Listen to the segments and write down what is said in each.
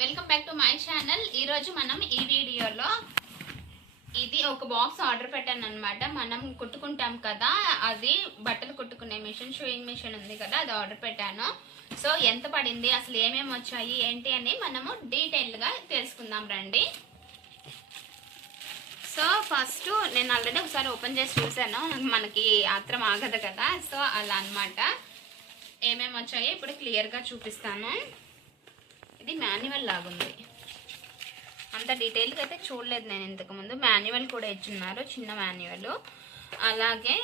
Welcome back to my channel. ఈరోజు మనం ఈ వీడియోలో ఇది ఒక బాక్స్ ఆర్డర్ పెట్టాను అనమాట. మనం కుట్టుకుంటాం కదా, అది బట్టలు కుట్టుకునే మిషన్, షూయింగ్ మిషన్ ఉంది కదా, అది ఆర్డర్ పెట్టాను. సో ఎంత పడింది, అసలు ఏమేమి వచ్చాయి ఏంటి అని మనము డీటెయిల్గా తెలుసుకుందాం రండి. సో ఫస్ట్ నేను ఆల్రెడీ ఒకసారి ఓపెన్ చేసి చూసాను, మనకి ఆత్రం ఆగదు కదా, సో అలా అనమాట. ఏమేమి వచ్చాయో ఇప్పుడు క్లియర్గా చూపిస్తాను. ఇది మాన్యువల్ లాగుంది, అంత డీటెయిల్గా అయితే చూడలేదు నేను ఇంతకుముందు. మాన్యువల్ కూడా ఇచ్చున్నారు, చిన్న మాన్యువల్. అలాగే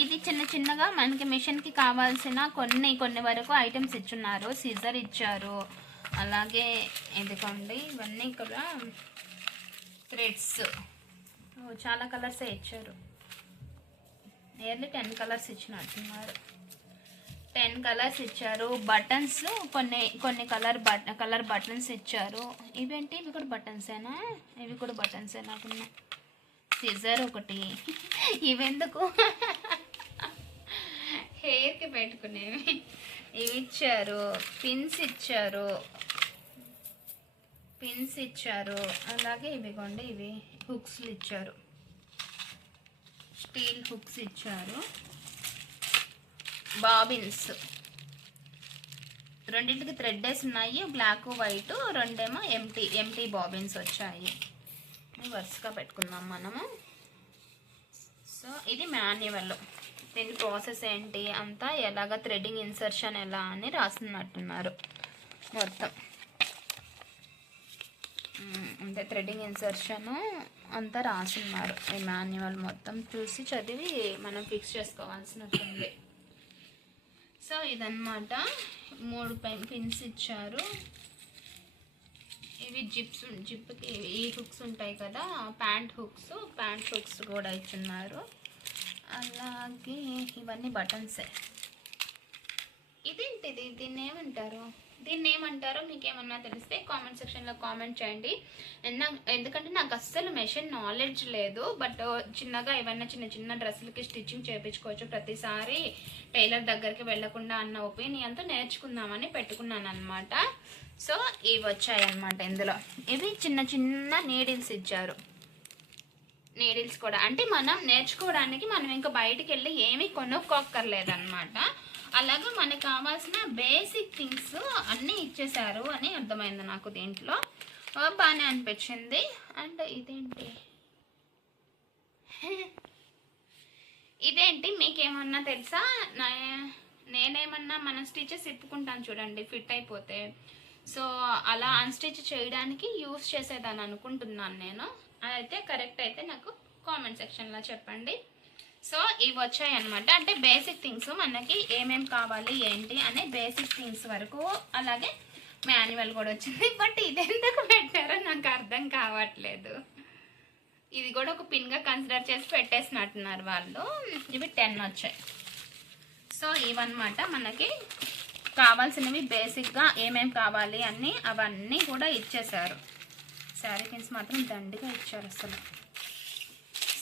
ఇది చిన్న చిన్నగా మనకి మిషన్కి కావాల్సిన కొన్ని వరకు ఐటమ్స్ ఇచ్చున్నారు. సిజర్ ఇచ్చారు, అలాగే ఇదిగోండి ఇవన్నీ కూడా థ్రెడ్స్, చాలా కలర్సే ఇచ్చారు. నియర్లీ 10 కలర్స్ ఇచ్చినట్టున్నారు. 10 కలర్స్ ఇచ్చారు. బటన్స్ కొన్ని కలర్ బటన్స్ ఇచ్చారు. ఇవేంటి, ఇవి కూడా బటన్సేనా? ఇవి కూడా బటన్సేనా? సిజర్ ఒకటి, ఇవెందుకు హెయిర్కి పెట్టుకునేవి, ఇవి ఇచ్చారు. పిన్స్ ఇచ్చారు. అలాగే ఇవిగోండి, ఇవి హుక్స్లు ఇచ్చారు, స్టీల్ హుక్స్ ఇచ్చారు. బాబిన్స్ రెండింటికి థ్రెడ్ వేసి ఉన్నాయి, బ్లాక్ వైట్, రెండేమో ఎంటీ బాబిన్స్ వచ్చాయి. వరుసగా పెట్టుకుందాం మనము. సో ఇది మాన్యువల్, దీని ప్రాసెస్ ఏంటి అంతా, ఎలాగ థ్రెడ్డింగ్ ఇన్సర్షన్ ఎలా అని రాస్తున్నట్టున్నారు మొత్తం. అంతే, థ్రెడ్డింగ్ ఇన్సర్షన్ అంతా రాస్తున్నారు. ఈ మాన్యువల్ మొత్తం చూసి చదివి మనం ఫిక్స్ చేసుకోవాల్సినట్టుంది. సో ఇదన్నమాట. 3 పిన్స్ ఇచ్చారు. ఇవి జిప్కి ఈ హుక్స్ ఉంటాయి కదా, ప్యాంట్ హుక్స్ కూడా ఇచ్చున్నారు. అలాగే ఇవన్నీ బటన్సే. ఇదేంటిది, దీన్ని ఏమంటారో మీకు ఏమన్నా తెలిస్తే కామెంట్ సెక్షన్లో కామెంట్ చేయండి. ఎందుకంటే నాకు అస్సలు మెషిన్ నాలెడ్జ్ లేదు. బట్ చిన్నగా ఏమన్నా చిన్న డ్రెస్సులకి స్టిచ్చింగ్ చేయించుకోవచ్చు ప్రతిసారి టైలర్ దగ్గరికి వెళ్లకుండా అన్న ఒపీనియన్తో నేర్చుకుందామని పెట్టుకున్నాను అనమాట. సో ఇవి వచ్చాయి అనమాట. ఇందులో ఇవి చిన్న నీడిల్స్ ఇచ్చారు. నీడిల్స్ కూడా అంటే మనం నేర్చుకోవడానికి మనం ఇంకా బయటికి వెళ్ళి ఏమీ కొనుక్కోక్కర్లేదన్నమాట. అలాగే మనకు కావాల్సిన బేసిక్ థింగ్స్ అన్నీ ఇచ్చేసారు అని అర్థమైంది నాకు. దీంట్లో బాగానే అనిపించింది. అండ్ ఇదేంటి మీకేమన్నా తెలుసా? నేనేమన్నా మన స్టిచెస్ ఇప్పుకుంటాను చూడండి, ఫిట్ అయిపోతే. సో అలా అన్స్టిచ్ చేయడానికి యూస్ చేసేదాన్ని అనుకుంటున్నాను నేను. అదైతే కరెక్ట్ అయితే నాకు కామెంట్ సెక్షన్లో చెప్పండి. సో ఇవి వచ్చాయి అనమాట. అంటే బేసిక్ థింగ్స్ మనకి ఏమేమి కావాలి ఏంటి అనే బేసిక్ థింగ్స్ వరకు. అలాగే మాన్యువల్ కూడా వచ్చింది. బట్ ఇది ఎందుకు పెట్టారో నాకు అర్థం కావట్లేదు. ఇది కూడా ఒక పిన్గా కన్సిడర్ చేసి పెట్టేసినట్టున్నారు వాళ్ళు. ఇవి 10 వచ్చాయి. సో ఇవన్నమాట మనకి కావాల్సినవి. బేసిక్గా ఏమేమి కావాలి అన్నీ అవన్నీ కూడా ఇచ్చేసారు. శారీ పిన్స్ మాత్రం దండిగా ఇచ్చారు అసలు.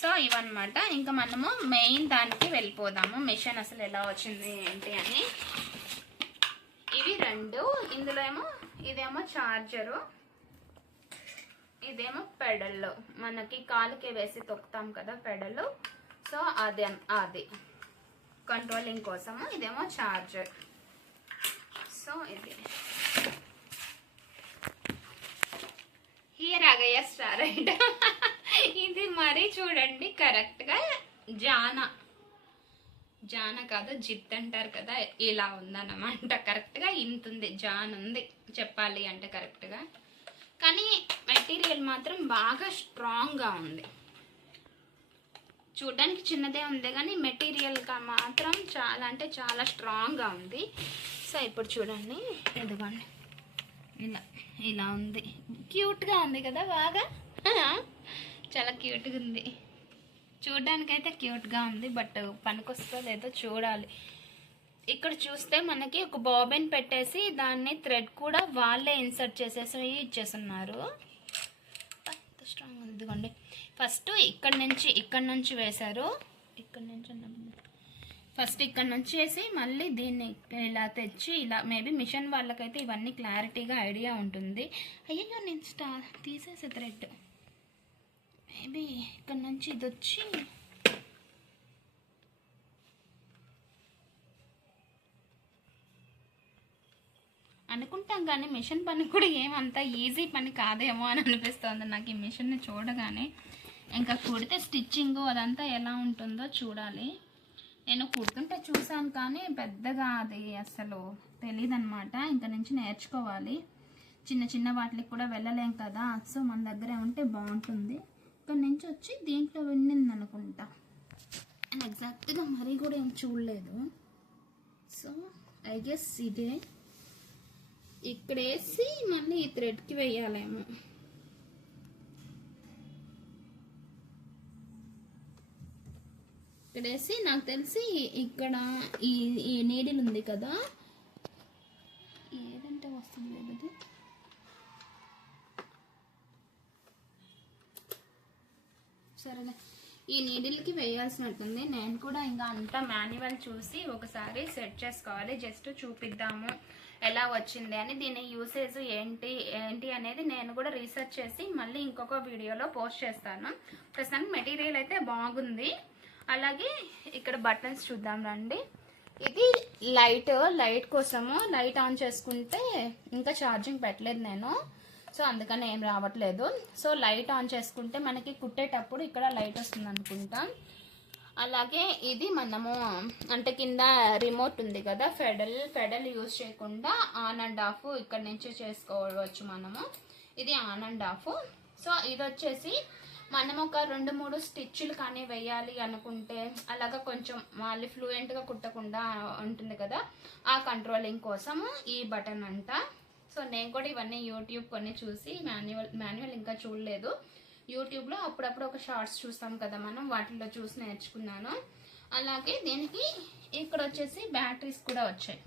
సో ఇవన్నమాట. ఇంకా మనము మెయిన్ దానికి వెళ్ళిపోదాము, మిషన్ అసలు ఎలా వచ్చింది ఏంటి అని. ఇవి 2. ఇందులో ఇదేమో చార్జరు, ఇదేమో పెడల్, మనకి కాలుకి వేసి తొక్కుతాం కదా పెడల్. సో అది కంట్రోలింగ్ కోసము. ఇదేమో చార్జర్. సో ఇది హియర్ ఆగయ్యా స్టార్ రైట్. ఇది మరీ చూడండి కరెక్ట్గా జాన కాదు, జిత్ అంటారు కదా, ఇలా ఉందన్నమాట. కరెక్ట్గా ఇంత ఉంది, జాన్ ఉంది చెప్పాలి అంటే కరెక్ట్గా. కానీ మెటీరియల్ మాత్రం బాగా స్ట్రాంగ్గా ఉంది. చూడడానికి చిన్నదే ఉంది కానీ మెటీరియల్గా మాత్రం చాలా అంటే చాలా స్ట్రాంగ్గా ఉంది. సో ఇప్పుడు చూడండి, ఇదిగోండి ఇలా ఉంది. క్యూట్గా ఉంది కదా, బాగా చాలా క్యూట్గా ఉంది. చూడడానికైతే క్యూట్గా ఉంది. బట్ పనికొస్తో లేదో చూడాలి. ఇక్కడ చూస్తే మనకి ఒక బాబిన్ పెట్టేసి దాన్ని థ్రెడ్ కూడా వాళ్ళే ఇన్సర్ట్ చేసేసి ఇచ్చేస్తున్నారు. స్ట్రాంగ్. ఇదిగోండి, ఫస్ట్ ఇక్కడ నుంచి వేశారు. ఇక్కడ నుంచి ఫస్ట్ ఇక్కడ నుంచి వేసి మళ్ళీ దీన్ని ఇలా తెచ్చి ఇలా మేబీ మిషన్ వాళ్ళకైతే ఇవన్నీ క్లారిటీగా ఐడియా ఉంటుంది. అయ్యో నేను తీసేసే థ్రెడ్ మేబీ ఇక్కడ నుంచి ఇది వచ్చి అనుకుంటాం కానీ మిషన్ పని కూడా ఏమంత ఈజీ పని కాదేమో అని అనిపిస్తుంది నాకు ఈ మిషన్ని చూడగానే. ఇంకా కుడితే స్టిచ్చింగ్ అదంతా ఎలా ఉంటుందో చూడాలి. నేను కుడుతుంటే చూసాను కానీ పెద్దగా అది అసలు తెలియదు అనమాట. ఇంకా నుంచి నేర్చుకోవాలి. చిన్న చిన్న వాటికి కూడా వెళ్ళలేం కదా, సో మన దగ్గర ఉంటే బాగుంటుంది. ఇక్కడ నుంచి వచ్చి దీంట్లో విన్నింది అనుకుంటా, అండ్ ఎగ్జాక్ట్గా మరీ కూడా ఏం చూడలేదు. సో ఐ గెస్ ఇదే ఇక్కడ వేసి మళ్ళీ ఈ థ్రెడ్కి వేయాలేమో. ఇక్కడ వేసి నాకు తెలిసి ఇక్కడ ఈ నీడిల్ ఉంది కదా, ఏదంటే వస్తుంది లేదు, సరేలే ఈ నీడిల్కి వేయాల్సినట్టుంది. నేను కూడా ఇంకా అంతా మాన్యువల్ చూసి ఒకసారి సెట్ చేసుకోవాలి. జస్ట్ చూపిద్దాము ఎలా వచ్చింది అని. దీని యూసేజ్ ఏంటి అనేది నేను కూడా రీసెర్చ్ చేసి మళ్ళీ ఇంకొక వీడియోలో పోస్ట్ చేస్తాను. ప్రస్తుతానికి మెటీరియల్ అయితే బాగుంది. అలాగే ఇక్కడ బటన్స్ చూద్దాం రండి. ఇది లైట్ కోసము. లైట్ ఆన్ చేసుకుంటే ఇంకా ఛార్జింగ్ పెట్టలేదు నేను, సో అందుకని ఏం రావట్లేదు. సో లైట్ ఆన్ చేసుకుంటే మనకి కుట్టేటప్పుడు ఇక్కడ లైట్ వస్తుంది అనుకుంటా. అలాగే ఇది మనము అంటే కింద రిమోట్ ఉంది కదా, ఫెడల్ యూజ్ చేయకుండా ఆన్ అండ్ ఆఫ్ ఇక్కడ నుంచి చేసుకోవచ్చు మనము. ఇది ఆన్ అండ్ ఆఫ్. సో ఇది వచ్చేసి మనం ఒక 2-3 స్టిచ్లు కానీ వేయాలి అనుకుంటే అలాగా కొంచెం మళ్ళీ ఫ్లూయెంట్గా కుట్టకుండా ఉంటుంది కదా, ఆ కంట్రోలింగ్ కోసము ఈ బటన్ అంట. సో నేను కూడా ఇవన్నీ యూట్యూబ్ కొన్ని చూసి మాన్యువల్ ఇంకా చూడలేదు. యూట్యూబ్లో అప్పుడప్పుడు ఒక షార్ట్స్ చూస్తాం కదా మనం, వాటిల్లో చూసి నేర్చుకున్నాను. అలాగే దీనికి ఇక్కడ వచ్చేసి బ్యాటరీస్ కూడా వచ్చాయి.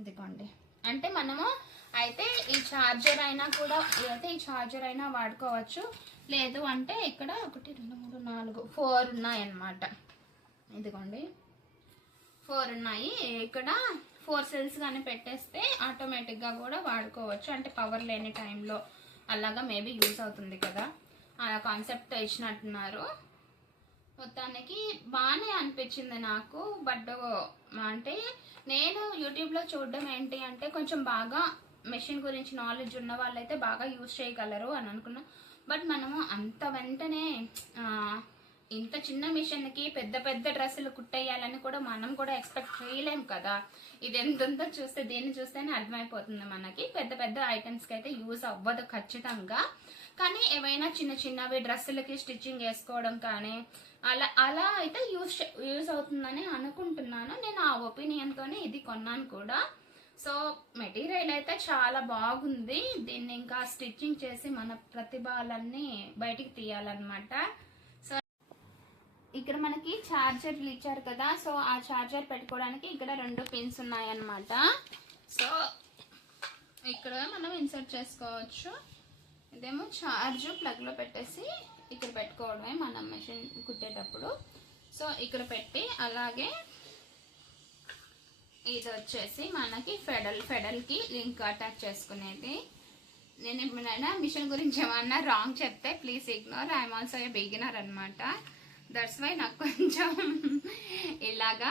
ఇదిగోండి, అంటే మనము అయితే ఈ ఛార్జర్ అయినా వాడుకోవచ్చు. లేదు అంటే ఇక్కడ 1 2 3 4 4 ఉన్నాయన్నమాట. ఇదిగోండి 4 ఉన్నాయి. ఇక్కడ 4 సెల్స్ కానీ పెట్టేస్తే ఆటోమేటిక్గా కూడా వాడుకోవచ్చు. అంటే పవర్ లేని టైంలో అలాగా మేబీ యూజ్ అవుతుంది కదా, ఆ కాన్సెప్ట్ ఇచ్చినట్టున్నారు. మొత్తానికి బాగానే అనిపించింది నాకు. బట్ అంటే నేను యూట్యూబ్లో చూడడం ఏంటి అంటే కొంచెం బాగా మెషిన్ గురించి నాలెడ్జ్ ఉన్న వాళ్ళైతే బాగా యూజ్ చేయగలరు అని అనుకున్నా. బట్ మనము అంత వెంటనే ఇంత చిన్న మిషన్కి పెద్ద డ్రెస్సులు కుట్టేయాలని కూడా మనం కూడా ఎక్స్పెక్ట్ చేయలేం కదా. ఇది ఎంతో దీన్ని చూస్తేనే అర్థమైపోతుంది మనకి. పెద్ద ఐటమ్స్కి అయితే యూజ్ అవ్వదు ఖచ్చితంగా. కానీ ఏవైనా చిన్నవి డ్రెస్సులకి స్టిచ్చింగ్ వేసుకోవడం కానీ అలా అయితే యూజ్ అవుతుందని అనుకుంటున్నాను. నేను ఆ ఒపీనియన్తోనే ఇది కొన్నాను కూడా. సో మెటీరియల్ అయితే చాలా బాగుంది. దీన్ని ఇంకా స్టిచ్చింగ్ చేసి మన ప్రతిభలన్నీ బయటికి తీయాలన్నమాట. సో ఇక్కడ మనకి ఛార్జర్లు ఇచ్చారు కదా, సో ఆ ఛార్జర్ పెట్టుకోవడానికి ఇక్కడ 2 పిన్స్ ఉన్నాయన్నమాట. సో ఇక్కడ మనం ఇన్సర్ట్ చేసుకోవచ్చు. ఇదేమో ఛార్జ్ ప్లగ్లో పెట్టేసి ఇక్కడ పెట్టుకోవడమే మనం మెషిన్ కుట్టేటప్పుడు. సో ఇక్కడ పెట్టి అలాగే ఇది వచ్చేసి మనకి ఫెడల్కి లింక్ అటాచ్ చేసుకునేది. నేను ఎప్పుడైనా మిషన్ గురించి ఏమన్నా రాంగ్ చెప్తే please ignore, I'm also a beginner అనమాట. దట్స్ వై నాకు కొంచెం ఇలాగా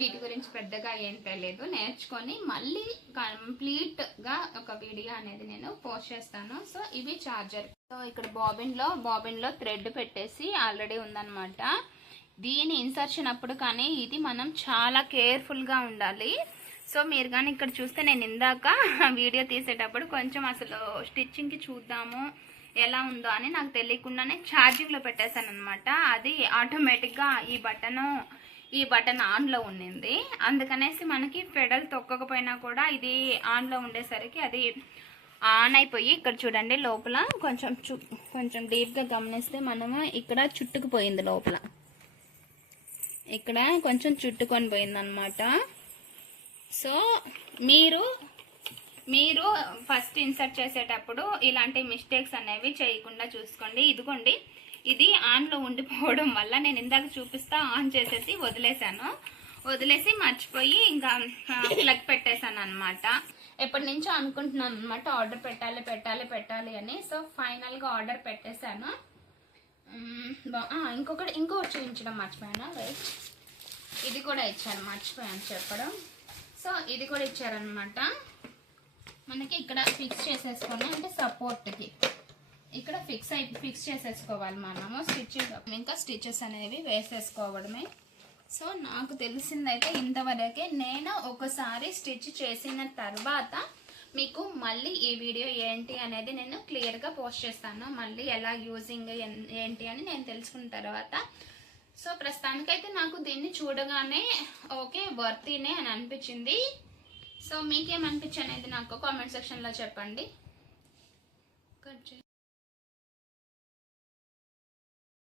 వీటి గురించి పెద్దగా ఏం తెలియదు. నేర్చుకొని మళ్ళీ కంప్లీట్గా ఒక వీడియో అనేది నేను పోస్ట్ చేస్తాను. సో ఇవి ఛార్జర్. సో ఇక్కడ బాబిన్లో థ్రెడ్ పెట్టేసి ఆల్రెడీ ఉందన్నమాట. దీని ఇన్సర్షన్ అప్పుడు కానీ ఇది మనం చాలా కేర్ఫుల్గా ఉండాలి. సో మీరు కానీ ఇక్కడ చూస్తే నేను ఇందాక వీడియో తీసేటప్పుడు కొంచెం అసలు స్టిచ్చింగ్కి చూద్దాము ఎలా ఉందో అని నాకు తెలియకుండానే ఛార్జింగ్లో పెట్టేశాను అనమాట. అది ఆటోమేటిక్గా ఈ బటన్ ఆన్లో ఉండింది. అందుకనేసి మనకి ఫెడల్ తొక్కకపోయినా కూడా ఇది ఆన్లో ఉండేసరికి అది ఆన్ అయిపోయి ఇక్కడ చూడండి లోపల కొంచెం డీప్గా గమనిస్తే మనము ఇక్కడ చుట్టుకుపోయింది లోపల, ఇక్కడ కొంచెం చుట్టుకొని పోయిందనమాట. సో మీరు ఫస్ట్ ఇన్సర్ట్ చేసేటప్పుడు ఇలాంటి మిస్టేక్స్ అనేవి చేయకుండా చూసుకోండి. ఇదిగోండి ఇది ఆన్లో ఉండిపోవడం వల్ల నేను ఇందాక చూపిస్తా ఆన్ చేసేసి వదిలేసి మర్చిపోయి ఇంకా ప్లగ్ పెట్టేశాను అనమాట. ఎప్పటి నుంచో అనుకుంటున్నాను అనమాట ఆర్డర్ పెట్టాలి అని. సో ఫైనల్గా ఆర్డర్ పెట్టేశాను. ఇంకొకటి చూపించడం మర్చిపోయాను. రైట్, ఇది కూడా ఇచ్చాను, మర్చిపోయాను చెప్పడం. సో ఇది కూడా ఇచ్చారనమాట మనకి. ఇక్కడ ఫిక్స్ చేసేసుకొని అంటే సపోర్ట్కి ఇక్కడ ఫిక్స్ చేసేసుకోవాలి మనము. స్టిచెస్ అనేవి వేసేసుకోవడమే. సో నాకు తెలిసిందైతే ఇంతవరకే. నేను ఒకసారి స్టిచ్ చేసిన తర్వాత మీకు మళ్ళీ ఈ వీడియో ఏంటి అనేది నేను క్లియర్గా పోస్ట్ చేస్తాను. మళ్ళీ ఎలా యూజింగ్ ఏంటి అని నేను తెలుసుకున్న తర్వాత. సో ప్రస్తుతానికైతే నాకు దీన్ని చూడగానే ఓకే వర్తీనే అని అనిపించింది. సో మీకేమనిపించి అనేది నాకు కామెంట్ సెక్షన్లో చెప్పండి.